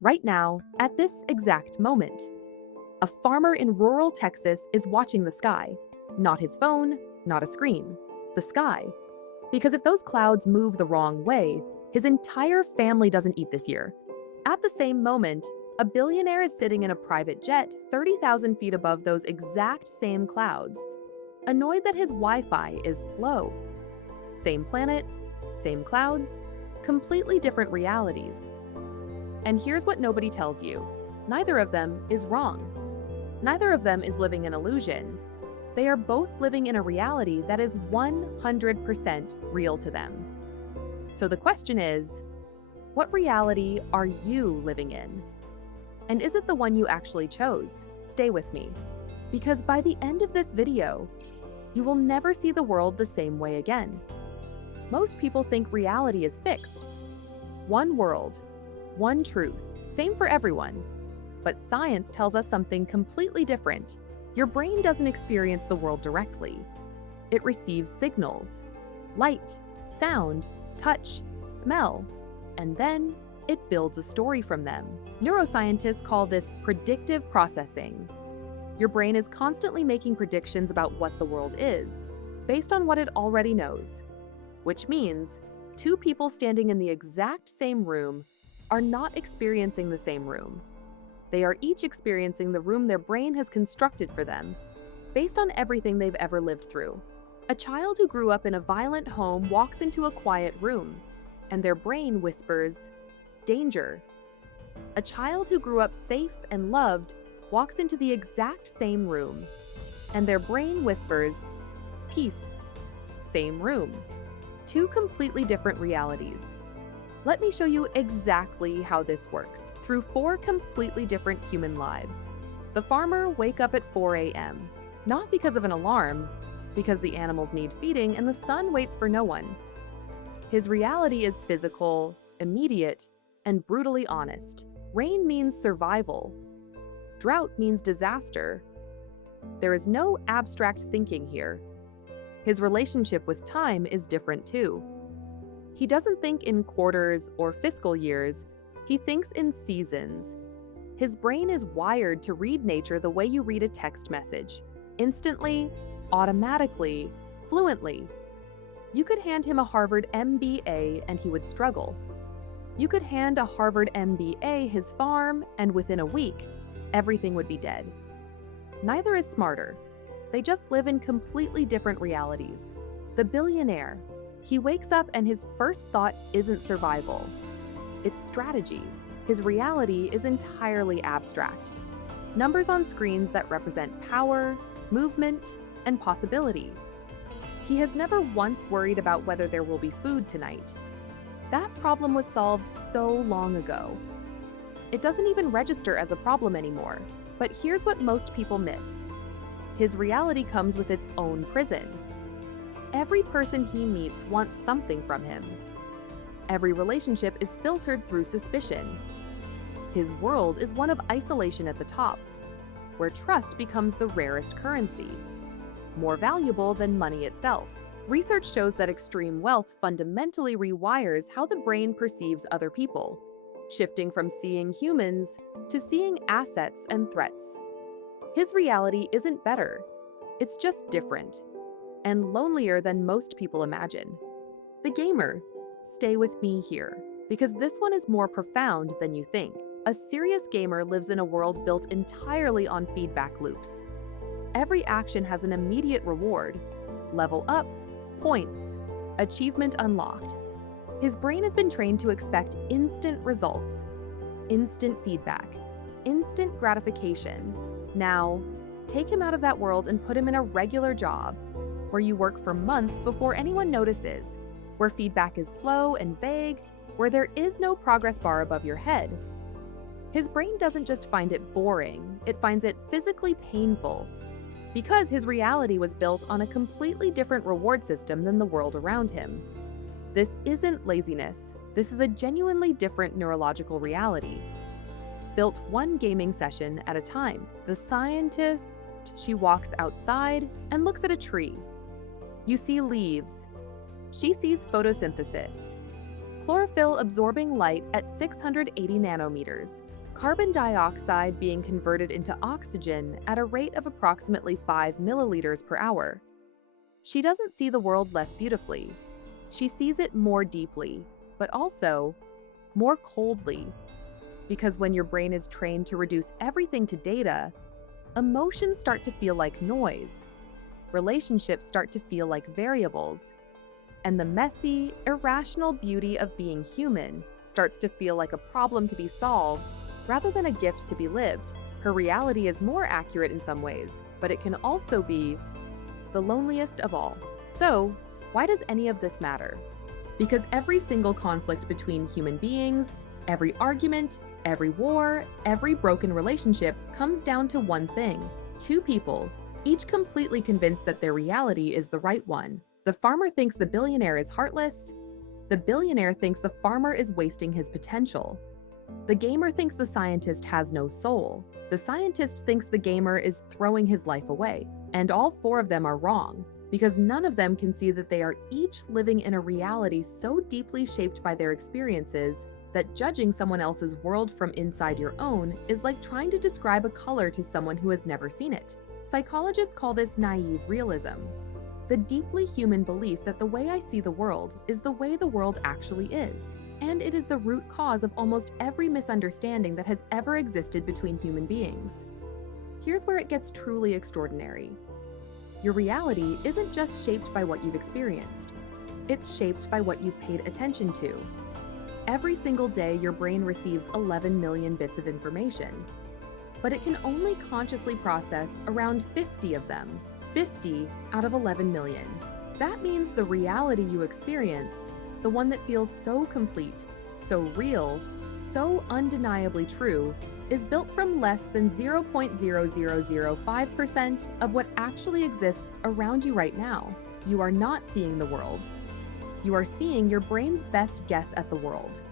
right now, at this exact moment. A farmer in rural Texas is watching the sky. Not his phone, not a screen. The sky. Because if those clouds move the wrong way, his entire family doesn't eat this year. At the same moment, a billionaire is sitting in a private jet 30,000 feet above those exact same clouds, annoyed that his Wi-Fi is slow. Same planet, same clouds, completely different realities. And here's what nobody tells you. Neither of them is wrong. Neither of them is living an illusion. They are both living in a reality that is 100% real to them. So the question is, what reality are you living in? And is it the one you actually chose? Stay with me. Because by the end of this video, you will never see the world the same way again. Most people think reality is fixed. One world, one truth, same for everyone. But science tells us something completely different. Your brain doesn't experience the world directly. It receives signals, light, sound, touch, smell, and then it builds a story from them. Neuroscientists call this predictive processing. Your brain is constantly making predictions about what the world is, based on what it already knows. Which means, two people standing in the exact same room are not experiencing the same room. They are each experiencing the room their brain has constructed for them, based on everything they've ever lived through. A child who grew up in a violent home walks into a quiet room, and their brain whispers, danger. A child who grew up safe and loved walks into the exact same room, and their brain whispers, peace. Same room. Two completely different realities. Let me show you exactly how this works through 4 completely different human lives. The farmer wakes up at 4 a.m., not because of an alarm, because the animals need feeding and the sun waits for no one. His reality is physical, immediate, and brutally honest. Rain means survival. Drought means disaster. There is no abstract thinking here. His relationship with time is different too. He doesn't think in quarters or fiscal years, he thinks in seasons. His brain is wired to read nature the way you read a text message, instantly, automatically, fluently. You could hand him a Harvard MBA and he would struggle. You could hand a Harvard MBA his farm and within a week, everything would be dead. Neither is smarter. They just live in completely different realities. The billionaire, he wakes up and his first thought isn't survival. It's strategy. His reality is entirely abstract. Numbers on screens that represent power, movement, and possibility. He has never once worried about whether there will be food tonight. That problem was solved so long ago. It doesn't even register as a problem anymore. But here's what most people miss. His reality comes with its own prison. Every person he meets wants something from him. Every relationship is filtered through suspicion. His world is one of isolation at the top, where trust becomes the rarest currency, more valuable than money itself. Research shows that extreme wealth fundamentally rewires how the brain perceives other people, shifting from seeing humans to seeing assets and threats. His reality isn't better, it's just different, and lonelier than most people imagine. The gamer. Stay with me here, because this one is more profound than you think. A serious gamer lives in a world built entirely on feedback loops. Every action has an immediate reward. Level up, points, achievement unlocked. His brain has been trained to expect instant results, instant feedback, instant gratification. Now, take him out of that world and put him in a regular job, where you work for months before anyone notices, where feedback is slow and vague, where there is no progress bar above your head. His brain doesn't just find it boring, it finds it physically painful, because his reality was built on a completely different reward system than the world around him. This isn't laziness, this is a genuinely different neurological reality. Built one gaming session at a time. The scientist, she walks outside and looks at a tree. You see leaves. She sees photosynthesis. chlorophyll absorbing light at 680 nanometers, carbon dioxide being converted into oxygen at a rate of approximately 5 milliliters per hour. She doesn't see the world less beautifully. She sees it more deeply, but also more coldly. Because when your brain is trained to reduce everything to data, emotions start to feel like noise, relationships start to feel like variables, and the messy, irrational beauty of being human starts to feel like a problem to be solved rather than a gift to be lived. Her reality is more accurate in some ways, but it can also be the loneliest of all. So, why does any of this matter? Because every single conflict between human beings, every argument, every war, every broken relationship comes down to one thing: two people, each completely convinced that their reality is the right one. The farmer thinks the billionaire is heartless. The billionaire thinks the farmer is wasting his potential. The gamer thinks the scientist has no soul. The scientist thinks the gamer is throwing his life away. And all four of them are wrong, because none of them can see that they are each living in a reality so deeply shaped by their experiences that judging someone else's world from inside your own is like trying to describe a color to someone who has never seen it. Psychologists call this naive realism, the deeply human belief that the way I see the world is the way the world actually is, and it is the root cause of almost every misunderstanding that has ever existed between human beings. Here's where it gets truly extraordinary. Your reality isn't just shaped by what you've experienced. It's shaped by what you've paid attention to. Every single day, your brain receives 11 million bits of information, but it can only consciously process around 50 of them, 50 out of 11 million. That means the reality you experience, the one that feels so complete, so real, so undeniably true, is built from less than 0.0005% of what actually exists around you right now. You are not seeing the world. You are seeing your brain's best guess at the world.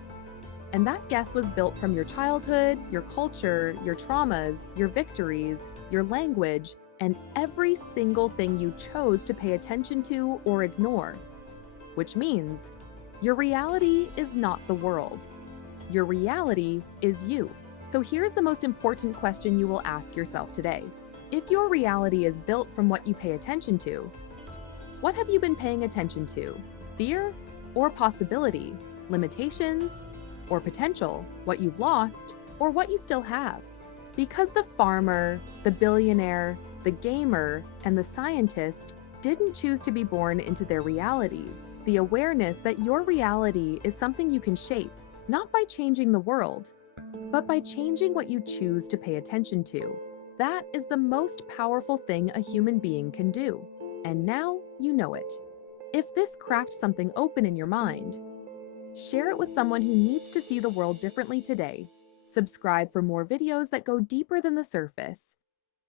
And that guess was built from your childhood, your culture, your traumas, your victories, your language, and every single thing you chose to pay attention to or ignore. Which means your reality is not the world. Your reality is you. So here's the most important question you will ask yourself today. If your reality is built from what you pay attention to, what have you been paying attention to? Fear or possibility? Limitations or potential? What you've lost or what you still have? Because the farmer, the billionaire, the gamer, and the scientist didn't choose to be born into their realities. The awareness that your reality is something you can shape, not by changing the world, but by changing what you choose to pay attention to. That is the most powerful thing a human being can do. And now you know it. If this cracked something open in your mind, share it with someone who needs to see the world differently today. Subscribe for more videos that go deeper than the surface.